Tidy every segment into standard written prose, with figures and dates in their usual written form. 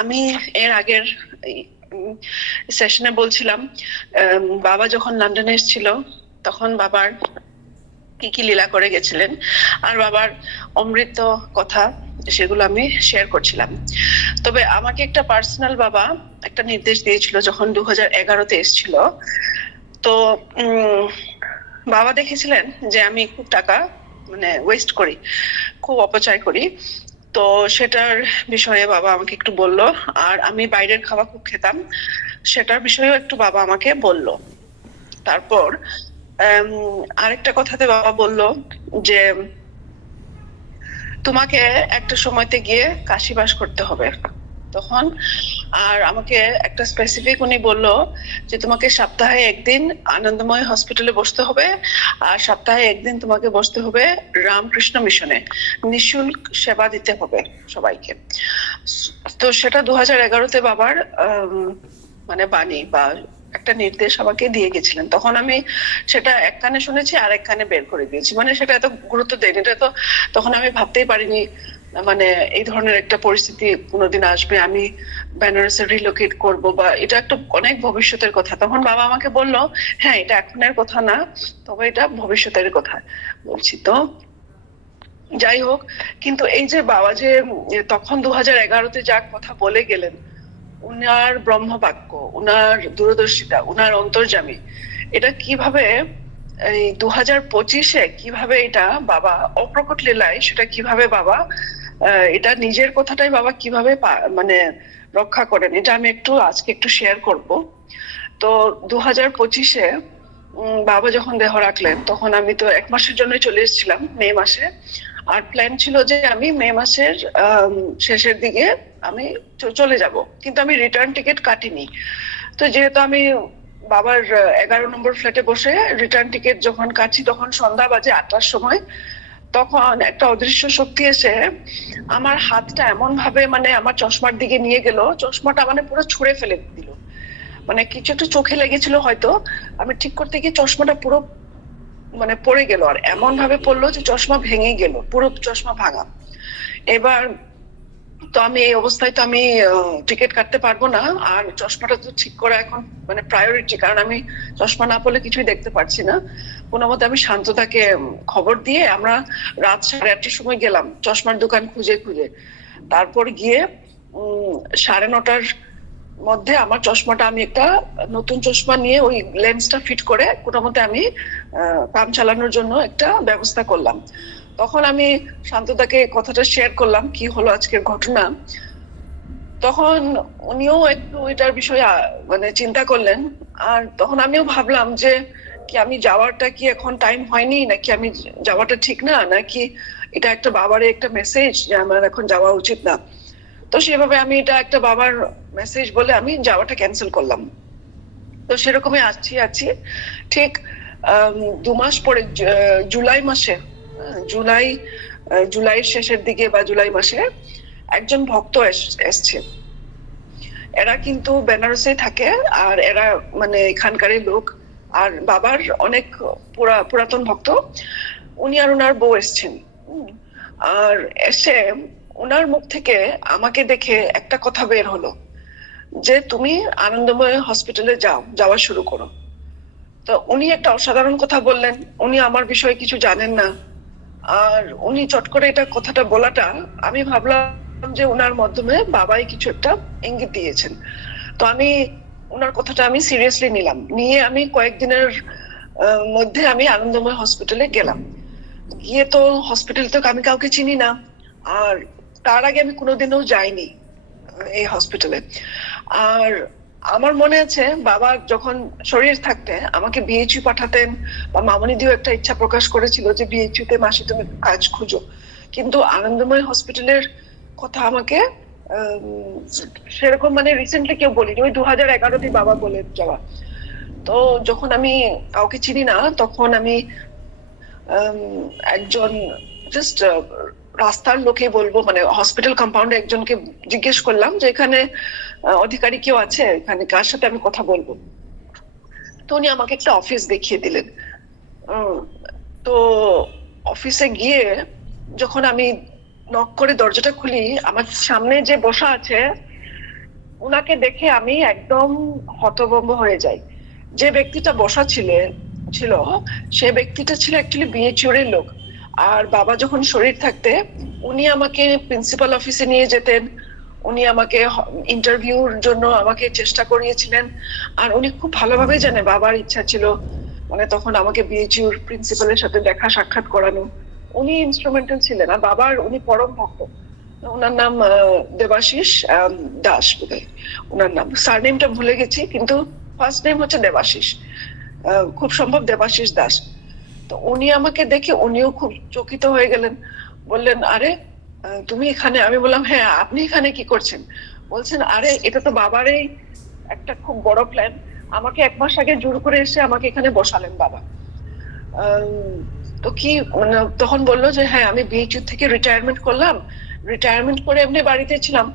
আমি এর আগের সেশনে বলছিলাম, বাবা যখন লন্ডনে এসেছিল তখন বাবার কি কি লীলা করে গেছিলেন আর বাবার অমৃত কথা, সেগুলো আমি শেয়ার করছিলাম। তবে আমাকে একটা পার্সোনাল বাবা একটা নির্দেশ দিয়েছিল যখন 2011-তে এসেছিল। তো বাবা দেখেছিলেন যে আমি খুব টাকা ওয়েস্ট করি, খুব অপচয় করি। তো সেটার বিষয়ে বাবা আমাকে একটু বললো। আর আমি বাইরের খাবার খুব খেতাম, সেটার বিষয়েও একটু বাবা আমাকে বললো। তারপর আরেকটা কথাতে বাবা বলল যে তোমাকে একটা সময়তে গিয়ে কাশিবাস করতে হবে তখন। আর আমাকে একটা স্পেসিফিক উনি বলল যে তোমাকে সপ্তাহে একদিন আনন্দময় হসপিটালে বসতে হবে, আর সপ্তাহে একদিন তোমাকে বসতে হবে রামকৃষ্ণ মিশনে, নিঃশুল্ক সেবা দিতে হবে সবাইকে। তো সেটা 2011-তে বাবার বাণী বা একটা নির্দেশ আমাকে দিয়ে গেছিলেন। তখন আমি সেটা এক কানে শুনেছি আর এক কানে বের করে দিয়েছি, সেটা এত গুরুত্ব দেয়নি। এটা তো তখন আমি ভাবতেই পারিনি এই ধরনের একটা পরিস্থিতি কোনোদিন আসবে, আমি বেনারসে রিলোকেট করব, বা এটা একটা অনেক ভবিষ্যতের কথা। তখন বাবা আমাকে বলল, হ্যাঁ এটা এখনের কথা না, তবে এটা ভবিষ্যতের কথা বলছি। তো যাই হোক, কিন্তু এই যে বাবা যে তখন 2011-তে যা কথা বলে গেলেন, উনার ব্রহ্মবাক্য, উনার দূরদর্শিতা, উনার অন্তর্যামী, এটা কিভাবে এই 2025-এ কিভাবে এটা বাবা অপ্রকট লীলায় সেটা কিভাবে বাবা এটা নিজের কথাটাই বাবা কিভাবে রক্ষা করেন, এটা আমি আজকে একটু শেয়ার করব। তো 2025-এ বাবা যখন দেহ রাখলেন তখন আমি তো 1 মাসের জন্য চলে এসেছিলাম, মে মাসে। আর প্ল্যান ছিল যে আমি মে মাসের শেষের দিকে আমি চলে যাব, কিন্তু আমি রিটার্ন টিকিট কাটিনি। তো যেহেতু আমি বাবার 11 নম্বর ফ্ল্যাটে বসে রিটার্ন টিকিট যখন কাটছি তখন সন্ধ্যা বাজে 8টার সময়, তখন একটা অদৃশ্য শক্তি এসে আমার হাতটা এমন ভাবে আমার চশমার দিকে নিয়ে গেল, চশমাটা পুরো ছুঁড়ে ফেলে দিল। কিছু একটা চোখে লেগেছিল হয়তো, আমি ঠিক করতে গিয়ে চশমাটা পুরো পড়ে গেল, আর এমন ভাবে পড়লো যে চশমা ভেঙে গেল, পুরো চশমা ভাঙা। এবার তো আমি এই অবস্থায় তো আমি টিকিট কাটতে পারবো না, আর চশমাটা তো ঠিক করা এখন প্রায়োরিটি, কারণ আমি চশমা না পড়লে কিছুই দেখতে পাচ্ছি না। কোনো মতে আমি শান্ততাকে খবর দিয়ে আমরা রাত 8:30-টার সময় গেলাম চশমার দোকান খুঁজে খুঁজে। তারপর গিয়ে 9:30-টার মধ্যে আমার চশমাটা, আমি একটা নতুন চশমা নিয়ে ওই লেন্সটা ফিট করে কোনো মতে আমি কাম চালানোর জন্য একটা ব্যবস্থা করলাম। তখন আমি শান্ততাকে কথাটা শেয়ার করলাম কি হলো আজকের ঘটনা। তখন উনিও একটু এটার বিষয়ে চিন্তা করলেন। আর তখন আমিও ভাবলাম যে কি আমি যাওয়ারটা কি এখন টাইম হয়নি, নাকি আমি যাওয়াটা ঠিক না, নাকি এটা একটা বাবারে একটা মেসেজ যে আমার এখন যাওয়া উচিত না। তো সেভাবে আমি এটা একটা বাবার মেসেজ বলে আমি যাওয়াটা ক্যান্সেল করলাম। তো সেরকমই আছি ঠিক 2 মাস পরে জুলাই মাসে, জুলাইয়ের শেষের দিকে বা জুলাই মাসে একজন ভক্ত এসছে। এরা কিন্তু বেনারসে থাকে, আর এরা এখানকারই লোক, আর বাবার অনেক পুরাতন ভক্ত। উনি আর ওনার বউ এসছেন। আর এসে ওনার মুখ থেকে আমাকে দেখে একটা কথা বের হলো যে তুমি আনন্দময় হসপিটালে যাওয়া শুরু করো। তো উনি একটা অসাধারণ কথা বললেন, উনি আমার বিষয়ে কিছু জানেন না, আর উনি চট করে এটা কথাটা বলাটা আমি ভাবলাম যে ওনার মাধ্যমে বাবাই কিছু একটা ইঙ্গিত দিয়েছেন। তো আমি ওনার কথাটা আমি সিরিয়াসলি নিলাম, নিয়ে আমি কয়েকদিনের মধ্যে আমি আনন্দময় হসপিটালে গেলাম। গিয়ে তো হসপিটাল তো আমি কাউকে চিনি না, আর তার আগে আমি কোনোদিনও যাইনি এই হসপিটালে। আর আমার মনে আছে বাবা যখন শরীর থাকতে আমাকে বিএইচইউ পাঠাতেন, বা মামনি দিও একটা ইচ্ছা প্রকাশ করেছিল যে বিএইচইউ তে মাসি তুমি কাজ খুঁজো, কিন্তু আনন্দময় হসপিটালের কথা আমাকে সেরকম রিসেন্টলি কেউ বলিনি, ওই 2011-তে বাবা বলে যাওয়া। তো যখন আমি কাউকে চিনি না তখন আমি একজন জাস্ট রাস্তার লোকে বলবো, হসপিটাল কম্পাউন্ডে একজনকে জিজ্ঞেস করলাম যে এখানে অধিকারী কেউ আছে, এখানে কার সাথে আমি কথা বলবো। তো উনি আমাকে একটা অফিস দেখিয়ে দিলেন। তো অফিসে গিয়ে যখন আমি নক করে দরজাটা খুলি, আমার সামনে যে বসা আছে উনাকে দেখে আমি একদম হতভম্ব হয়ে যাই। যে ব্যক্তিটা বসা ছিল সে ব্যক্তিটা ছিল অ্যাকচুয়ালি বিএচইউর এর লোক। আর বাবা যখন শরীর থাকতে উনি আমাকে প্রিন্সিপাল অফিসে নিয়ে যেতেন, উনি আমাকে ইন্টারভিউর জন্য আমাকে চেষ্টা করিয়েছিলেন। আর উনি খুব ভালোভাবে জানে বাবার ইচ্ছা ছিল মানে তখন আমাকে বিএচইউর প্রিন্সিপালের সাথে দেখা সাক্ষাৎ করানো। উনি ইনস্ট্রুমেন্টাল ছিলেন, আর বাবার উনি পরম ভক্ত। ওনার নাম দেবাশিস দাস বোধহয় ওনার নাম, সারনেমটা ভুলে গেছি, কিন্তু ফার্স্ট নেম হচ্ছে দেবাশিস, খুব সম্ভব দেবাশিস দাস। তো উনি আমাকে দেখে উনিও খুব চকিত হয়ে গেলেন, বললেন আরে তুমি এখানে? আমি বললাম হ্যাঁ, আপনি এখানে কি করছেন? বলছেন আরে এটা তো বাবারই একটা খুব বড় প্ল্যান, আমাকে 1 মাস আগে জোর করে এসে আমাকে এখানে বসালেন বাবা। তো কি মানে তখন বললো যে হ্যাঁ আমি বিএইচইউ থেকে রিটায়ারমেন্ট করলাম, রিটায়ারমেন্ট করে এমনি বাড়িতে ছিলাম,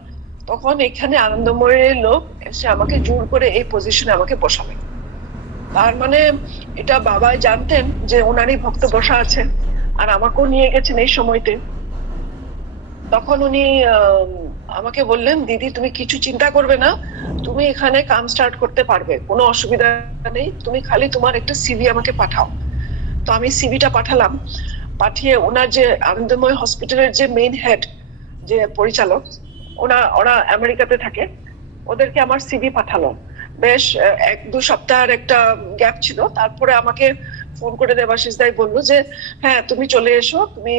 তখন এখানে আনন্দময়ের লোক এসে আমাকে জোর করে এই পজিশনে আমাকে বসালেন। তার মানে এটা বাবাই জানতেন যে ওনারই ভক্ত বসা আছে, আর আমাকেও নিয়ে গেছেন এই সময়তে। তখন উনি আমাকে বললেন দিদি তুমি কিছু চিন্তা করবে না, তুমি এখানে কাম স্টার্ট করতে পারবে, কোনো অসুবিধা নেই, তুমি খালি তোমার একটা সিভি আমাকে পাঠাও। তো আমি সিভিটা পাঠালাম, পাঠিয়ে ওনার যে আনন্দময় হসপিটালের যে মেইন হেড যে পরিচালক ওরা আমেরিকাতে থাকে, ওদেরকে আমার সিভি পাঠালো। বেশ 1-2 সপ্তাহের একটা গ্যাপ ছিল, তারপরে আমাকে ফোন করে দেবাশিস দাই বললো যে হ্যাঁ তুমি চলে এসো, তুমি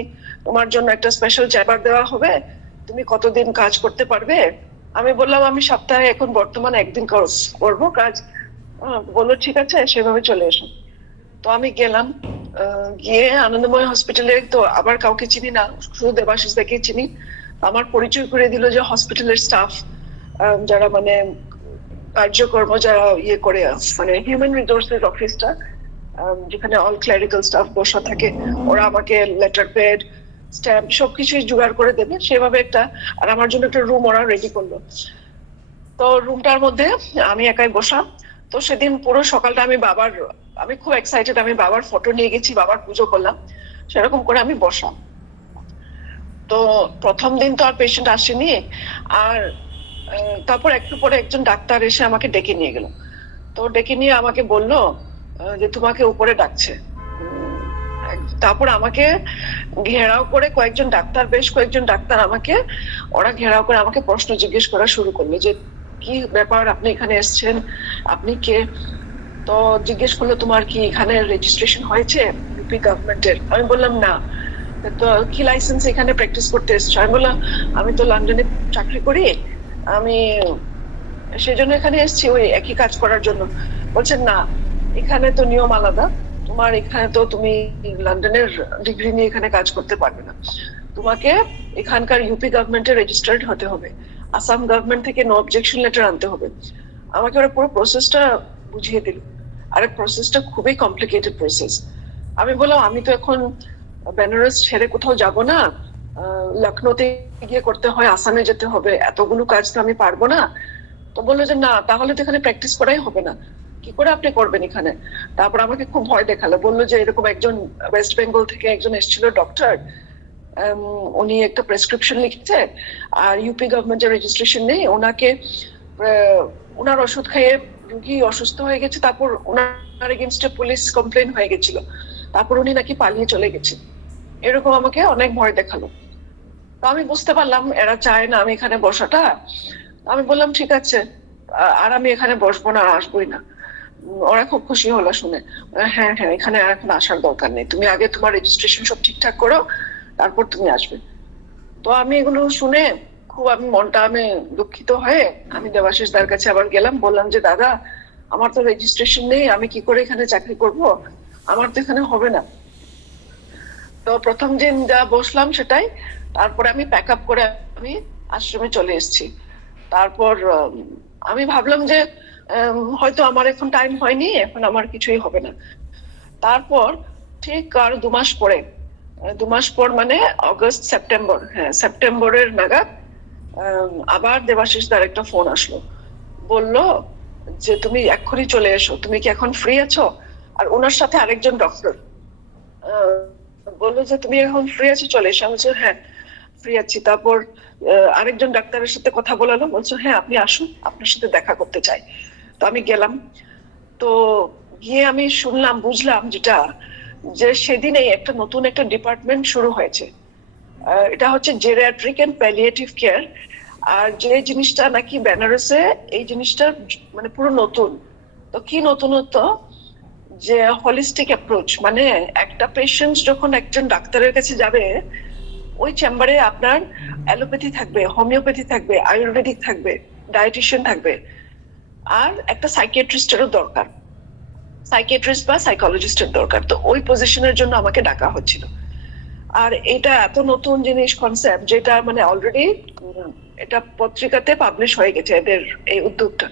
তোমার জন্য একটা স্পেশাল চেম্বার দেওয়া হবে, তুমি কতদিন কাজ করতে পারবে? আমি বললাম আমি সপ্তাহে এখন বর্তমান 1 দিন করবো কাজ। বললো ঠিক আছে সেভাবে চলে এসো। তো আমি গেলাম, গিয়ে আনন্দময় হসপিটালে তো আবার কাউকে চিনি না, শুধু দেবাশিস দাকে চিনি। আমার পরিচয় করে দিল যে হসপিটালের স্টাফ যারা মানে কার্যকর্ম যারা ইয়ে করে, মানে হিউম্যান রিসোর্সেস অফিসটা যেখানে অল ক্লারিক্যাল স্টাফ বসা থাকে, ওরা আমাকে লেটার প্যাড স্ট্যাম্প সবকিছুই জোগাড় করে দেবে সেভাবে একটা। আর আমার জন্য একটা রুম ওরা রেডি করলো। তো রুমটার মধ্যে আমি একাই বসা। তো সেদিন পুরো সকালটা আমি খুব এক্সাইটেড, আমি বাবার ফটো নিয়ে গেছি, বাবার পুজো করলাম, সেরকম করে আমি বসা। তো প্রথম দিন তো আর পেশেন্ট আসেনি, আর তারপর একটু পরে একজন ডাক্তার এসে আমাকে ডেকে নিয়ে গেল। তো ডেকে নিয়ে আমাকে বলল যে তোমাকে উপরে ডাকছে। তারপর আমাকে ঘেরাও করে বেশ কয়েকজন ডাক্তার আমাকে ওরা ঘেরাও করে আমাকে প্রশ্ন জিজ্ঞেস করা শুরু করলো যে কি ব্যাপার, আপনি এখানে এসেছেন, আপনি কে? তো জিজ্ঞেস করলো তোমার কি এখানে রেজিস্ট্রেশন হয়েছে ইউপি গভর্নমেন্টের? আমি বললাম না। তো কি লাইসেন্স এখানে প্র্যাকটিস করতে এসছো? আমি বললাম আমি তো লন্ডনে চাকরি করি, আমি সেজন্য এখানে এসেছি ওই একই কাজ করার জন্য। বলছেন না, এখানে তো নিয়ম আলাদা, তোমার এখানে তো তুমি লন্ডনের ডিগ্রি নিয়ে এখানে কাজ করতে পারবে না, তোমাকে এখানকার ইউপি গভর্নমেন্টে রেজিস্টার্ড হতে হবে, আসাম গভর্নমেন্ট থেকে নো অবজেকশন লেটার আনতে হবে। আমাকে ওরা পুরো প্রসেসটা বুঝিয়ে দিল, আর প্রসেসটা খুবই কমপ্লিকেটেড প্রসেস। আমি বললাম আমি তো এখন বেনারস ছেড়ে কোথাও যাব না, লখনৌতে গিয়ে করতে হয়, আসামে যেতে হবে, এতগুলো কাজ তো আমি পারবো না। তো বললো যে না তাহলে তো এখানে প্র্যাকটিস করাই হবে না, কি করে আপনি করবেন এখানে? তারপর আমাকে খুব ভয় দেখালো, বললো যে এরকম একজন ওয়েস্ট বেঙ্গল থেকে একজন এসেছিল ডক্টর, উনি একটা প্রেসক্রিপশন লিখছে আর ইউপি গভর্নমেন্টের রেজিস্ট্রেশন নেই, ওনার ওষুধ খেয়ে রুগী অসুস্থ হয়ে গেছে, তারপর ওনার এগেনস্টে পুলিশ কমপ্লেন হয়ে গেছিল, তারপর উনি নাকি পালিয়ে চলে গেছে। এরকম আমাকে অনেক ভয় দেখালো। তো আমি বুঝতে পারলাম এরা চায় না আমি এখানে বসাটা। আমি বললাম ঠিক আছে, আর আমি এখানে বসবো না, আর আসবোই না। ওরা খুব খুশি হলো শুনে, হ্যাঁ হ্যাঁ এখানে আর এখন আসার দরকার নেই, তুমি আগে তোমার রেজিস্ট্রেশন সব ঠিকঠাক করো, তারপর তুমি আসবে। তো আমি এগুলো শুনে খুব মনটা দুঃখিত হয়ে আমি দেবাশিস দার কাছে আবার গেলাম, বললাম যে দাদা আমার তো রেজিস্ট্রেশন নেই, আমি কি করে এখানে চাকরি করব, আমার তো এখানে হবে না। তো প্রথম দিন যা বসলাম সেটাই, তারপরে আমি প্যাক আপ করে আমি আশ্রমে চলে এসেছি। তারপর আমি ভাবলাম যে হয়তো আমার এখন টাইম হয়নি, এখন আমার কিছুই হবে না। তারপর ঠিক আর 2 মাস পর মানে অগস্ট সেপ্টেম্বর, হ্যাঁ সেপ্টেম্বরের নাগাদ আবার দেবাশিস দার একটা ফোন আসলো, বললো যে তুমি এক্ষুনি চলে এসো, তুমি কি এখন ফ্রি আছো? আর ওনার সাথে আরেকজন ডক্টর বললো যে তুমি এখন ফ্রি আছো, চলে এসো। আমি বলছি হ্যাঁ। ফ্রি আছি। তারপর আরেকজন ডাক্তারের সাথে কথা বলালো, বলছো হ্যাঁ আপনি আসুন, আপনার সাথে দেখা করতে চাই। তো আমি গেলাম। তো গিয়ে আমি শুনলাম, বুঝলাম যেটা, যে সেদিনেই একটা নতুন একটা ডিপার্টমেন্ট শুরু হয়েছে। এটা হচ্ছে জেরিয়াট্রিক এন্ড প্যালিয়েটিভ কেয়ার। আর যে জিনিসটা নাকি বেনারসে, এই জিনিসটা মানে পুরো নতুন। তো কি নতুনত্ব, যে হলিস্টিক অ্যাপ্রোচ, মানে একটা পেশেন্ট যখন একজন ডাক্তারের কাছে যাবে, ওই চেম্বারে আপনার অ্যালোপ্যাথি থাকবে, হোমিওপ্যাথি থাকবে, আয়ুর্বেদিক থাকবে, ডায়েটিশিয়ান থাকবে, আর একটা সাইকিয়াট্রিস্টেরও দরকার, সাইকিয়াট্রিস্ট বা সাইকোলজিস্টের দরকার। তো ওই পজিশনের জন্য আমাকে ডাকা হচ্ছিল। আর এটা এত নতুন জিনিস, কনসেপ্ট, যেটা মানে অলরেডি এটা পত্রিকাতে পাবলিশ হয়ে গেছে এদের এই উদ্যোগটা।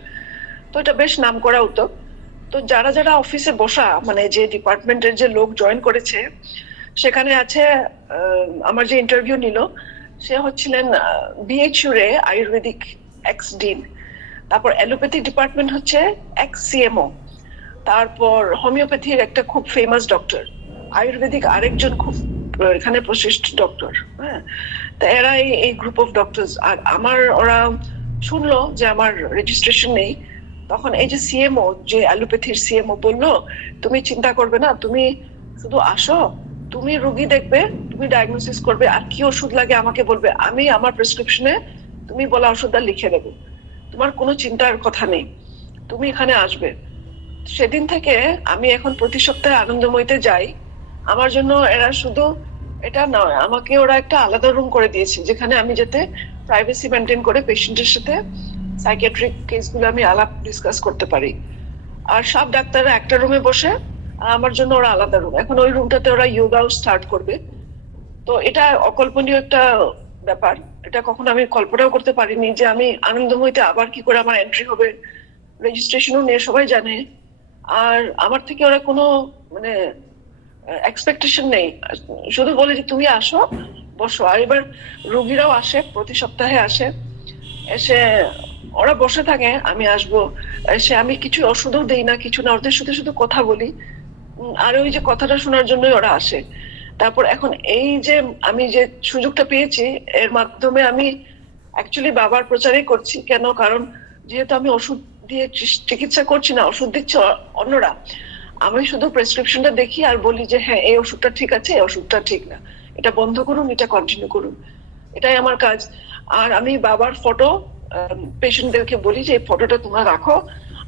তো এটা বেশ নামকরা উদ্যোগ। তো যারা যারা অফিসে বসা, মানে যে ডিপার্টমেন্টের যে লোক জয়েন করেছে, সেখানে আছে আমার যে ইন্টারভিউ নিল, সে হচ্ছিলেন বিএইচইউ রে আয়ুর্বেদিক এক্স ডিন। তারপর অ্যালোপ্যাথি ডিপার্টমেন্ট হচ্ছে এক্স সিএমও। তারপর হোমিওপ্যাথির একটা খুব ফেমাস ডক্টর, আয়ুর্বেদিক আরেকজন খুব এখানে প্রশিষ্ট ডক্টর। হ্যাঁ, তা এরা এই গ্রুপ অফ ডক্টরস। আর ওরা শুনলো যে আমার রেজিস্ট্রেশন নেই, তখন এই যে সিএমও, যে অ্যালোপ্যাথির সিএমও বললো, তুমি চিন্তা করবে না, তুমি শুধু আসো, তুমি রোগী দেখবে, তুমি ডায়াগনোসিস করবে, আর কি ওষুধ লাগে আমাকে বলবে, আমি আমার প্রেসক্রিপশনে তুমি বলা ওষুধটা লিখে দেবো, তোমার কোনো চিন্তার কথা নেই, তুমি এখানে আসবে। সেদিন থেকে আমি এখন প্রতি সপ্তাহে আনন্দময়ীতে যাই। আমার জন্য এরা শুধু এটা নয়, আমাকে ওরা একটা আলাদা রুম করে দিয়েছে, যেখানে আমি যাতে প্রাইভেসি মেনটেন করে পেশেন্টের সাথে সাইকিয়াট্রিক কেসগুলো আমি আলাপ ডিসকাস করতে পারি। আর সব ডাক্তাররা একটা রুমে বসে, আমার জন্য ওরা আলাদা রুম। এখন ওই রুমটাতে ওরা যোগাও স্টার্ট করবে। তো এটা অকল্পনীয় একটা ব্যাপার, এটা কখনো আমি কল্পনাও করতে পারিনি যে আমি আনন্দময়ীতে আবার কি করে আমার এন্ট্রি হবে। রেজিস্ট্রেশনও নিয়ে সবাই জানে, আর আমার থেকে ওরা কোনো মানে এক্সপেকটেশন নেই, শুধু বলে যে তুমি আসো, বসো। আর এবার রোগীরাও আসে, প্রতি সপ্তাহে আসে, এসে ওরা বসে থাকে, আমি আসবো, এসে আমি কিছু ওষুধও দেই না, কিছু না, ওদের সাথে শুধু কথা বলি। আর ওই যে কথাটা শোনার জন্যই ওরা আসে। তারপর এখন এই যে আমি যে সুযোগটা পেয়েছি, এর মাধ্যমে আমি অ্যাকচুয়ালি বাবার প্রচারই করছি। কেন? কারণ যেহেতু আমি ওষুধ দিয়ে চিকিৎসা করছি না, ওষুধ দিচ্ছে অন্যরা, আমি শুধু প্রেসক্রিপশনটা দেখি আর বলি যে হ্যাঁ এই ওষুধটা ঠিক আছে, এই ওষুধটা ঠিক না, এটা বন্ধ করুন, এটা কন্টিনিউ করুন, এটাই আমার কাজ। আর আমি বাবার ফটো পেশেন্টদেরকে বলি যে এই ফটোটা তোমরা রাখো,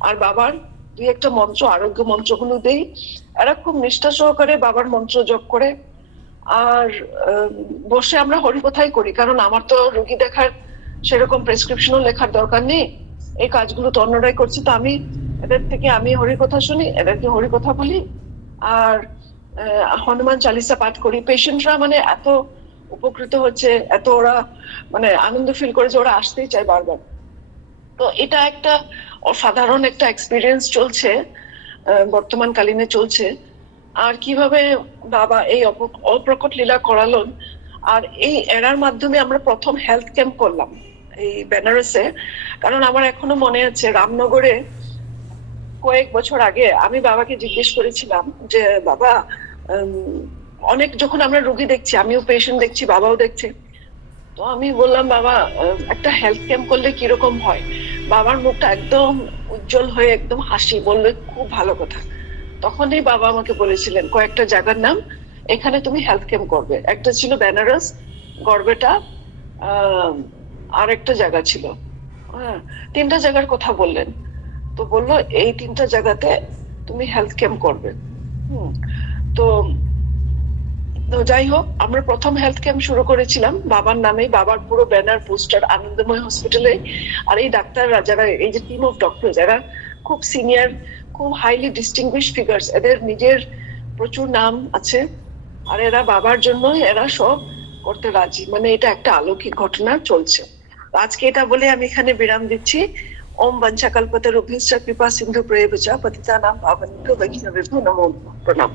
আর বাবার দুই একটা মন্ত্র, আরোগ্য মন্ত্রগুলো দেই, এরা খুব নিষ্ঠা সহকারে বাবার মন্ত্র জপ করে। আর বসে আমরা হরিকথাই করি, কারণ আমার তো রোগী দেখার সেরকম প্রেসক্রিপশনও লেখার দরকার নেই, এই কাজগুলো তো অন্যরাই করছে। তো আমি এদের থেকে আমি হরিকথা শুনি, এদেরকে হরিকথা বলি, আর হনুমান চালিসা পাঠ করি। পেশেন্টরা মানে এত উপকৃত হচ্ছে, এত ওরা মানে আনন্দ ফিল করে যে ওরা আসতেই চায় বারবার। তো এটা একটা অসাধারণ একটা এক্সপিরিয়েন্স চলছে, বর্তমান কালীনে চলছে। আর কিভাবে বাবা এই অপ্রকট লীলা করালেন। আর এই এরার মাধ্যমে আমরা প্রথম হেলথ ক্যাম্প করলাম এই বেনারসে। কারণ আমার এখনো মনে আছে, রামনগরে কয়েক বছর আগে আমি বাবাকে জিজ্ঞেস করেছিলাম যে বাবা, অনেক যখন আমরা রোগী দেখছি, আমিও পেশেন্ট দেখছি, বাবাও দেখছে, তো আমি বললাম বাবা একটা হেলথ ক্যাম্প করলে কিরকম হয়। বাবার মুখটা একদম উজ্জ্বল হয়ে একদম হাসি, বললে খুব ভালো কথা। তখনই বাবা আমাকে বলেছিলেন কয়েকটা জায়গার নাম, এখানে তুমি হেলথ ক্যাম্প করবে। একটা ছিল বেনারস, গড়বেটা, আর একটা জায়গা ছিল, হ্যাঁ, তিনটা জায়গার কথা বললেন। তো বললো এই তিনটা জায়গাতে তুমি হেলথ ক্যাম্প করবে। তো যাই হোক, আমরা প্রথম হেলথ ক্যাম্প শুরু করেছিলাম বাবার নামে, বাবার পুরো ব্যানার পোস্টার আনন্দময় হসপিটালে। আর এই ডাক্তাররা যারা, এই যে টিম অফ ডক্টর, যারা খুব সিনিয়র, খুব হাইলি ডিস্টিংগুইশ ফিগার্স, এদের নিজের প্রচুর নাম আছে, আর এরা বাবার জন্য এরা সব করতে রাজি। মানে এটা একটা অলৌকিক ঘটনা চলছে। আজকে এটা বলে আমি এখানে বিরাম দিচ্ছি। ওম বঞ্চকল্পতরুভ্যশ্চ কৃপা সিন্ধু প্রয়েবচ পতিতানাং পাবনেভ্যো বৈষ্ণবেভ্যো নমো নমঃ। প্রণাম।